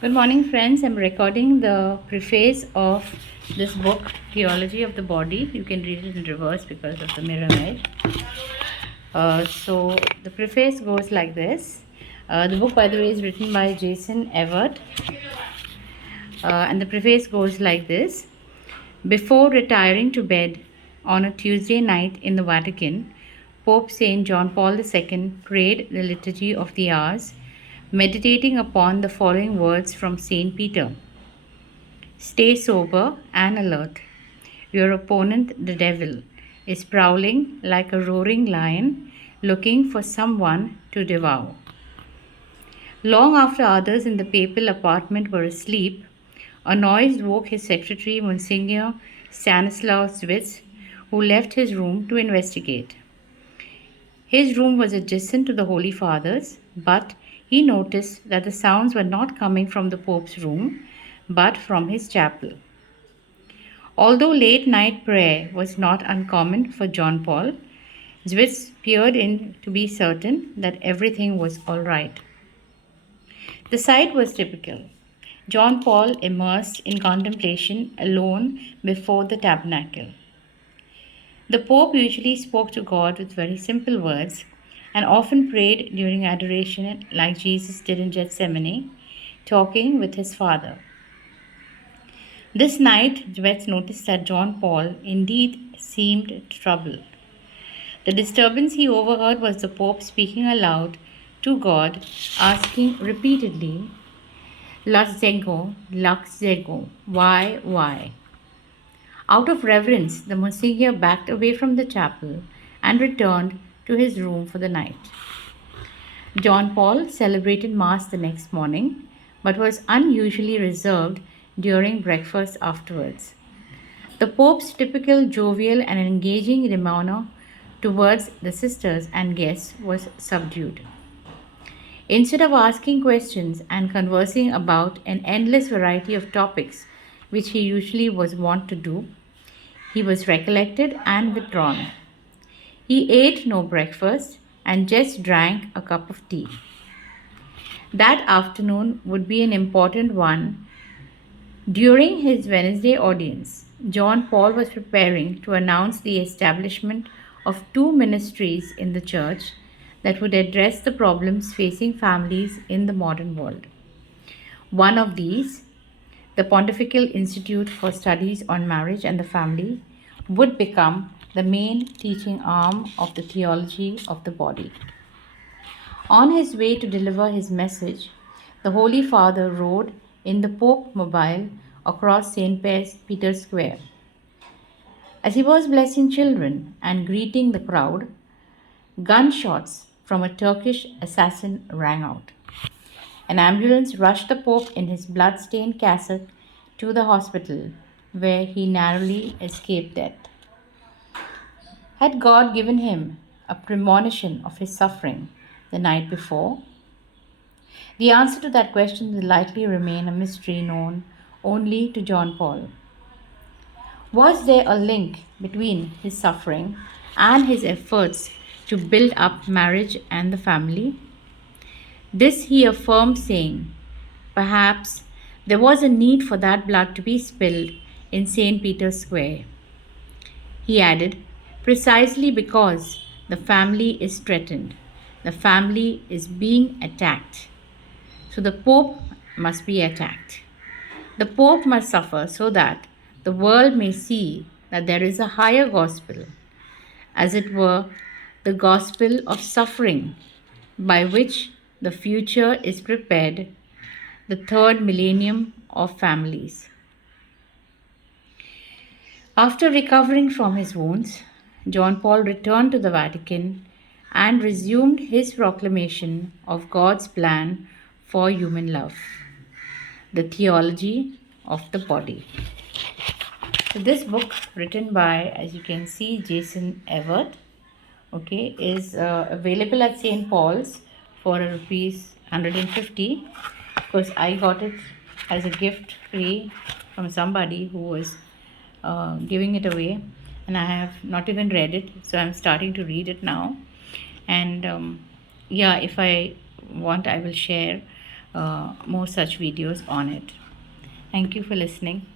Good morning, friends. I'm recording the preface of this book, Theology of the Body. You can read it in reverse because of the mirror image. So, the preface goes like this. The book, by the way, is written by Jason Evert. And the preface goes like this. Before retiring to bed on a Tuesday night in the Vatican, Pope St. John Paul II prayed the Liturgy of the Hours, meditating upon the following words from St. Peter. Stay sober and alert. Your opponent, the devil, is prowling like a roaring lion looking for someone to devour. Long after others in the papal apartment were asleep, a noise woke his secretary, Monsignor Stanislaus Zwitz, who left his room to investigate. His room was adjacent to the Holy Father's, but he noticed that the sounds were not coming from the Pope's room, but from his chapel. Although late night prayer was not uncommon for John Paul, Zwitz peered in to be certain that everything was all right. The sight was typical. John Paul immersed in contemplation alone before the tabernacle. The Pope usually spoke to God with very simple words and often prayed during adoration like Jesus did in Gethsemane, talking with his Father. This night, Jewett noticed that John Paul indeed seemed troubled. The disturbance he overheard was the Pope speaking aloud to God, asking repeatedly, Lux Zego, why? Out of reverence, the Monsignor backed away from the chapel and returned to his room for the night. John Paul celebrated Mass the next morning, but was unusually reserved during breakfast afterwards. The Pope's typical jovial and engaging demeanor towards the sisters and guests was subdued. Instead of asking questions and conversing about an endless variety of topics, which he usually was wont to do, he was recollected and withdrawn. He ate no breakfast and just drank a cup of tea. That afternoon would be an important one. During his Wednesday audience, John Paul was preparing to announce the establishment of two ministries in the church that would address the problems facing families in the modern world. One of these, the Pontifical Institute for Studies on Marriage and the Family, would become the main teaching arm of the theology of the body. On his way to deliver his message, the Holy Father rode in the Pope mobile across St. Peter's Square. As he was blessing children and greeting the crowd, gunshots from a Turkish assassin rang out. An ambulance rushed the Pope in his blood-stained cassock to the hospital, where he narrowly escaped death. Had God given him a premonition of his suffering the night before? The answer to that question will likely remain a mystery known only to John Paul. Was there a link between his suffering and his efforts to build up marriage and the family? This he affirmed, saying, perhaps there was a need for that blood to be spilled in St. Peter's Square. He added, precisely because the family is threatened, the family is being attacked. So the Pope must be attacked. The Pope must suffer so that the world may see that there is a higher gospel, as it were, the gospel of suffering, by which the future is prepared, the third millennium of families. After recovering from his wounds, John Paul returned to the Vatican and resumed his proclamation of God's plan for human love, the theology of the body. So this book, written by, as you can see, Jason Evert, is available at St. Paul's for rupees 150. Of course, I got it as a gift free from somebody who was giving it away, and I have not even read it, so I'm starting to read it now. And if I want, I will share more such videos on it. Thank you for listening.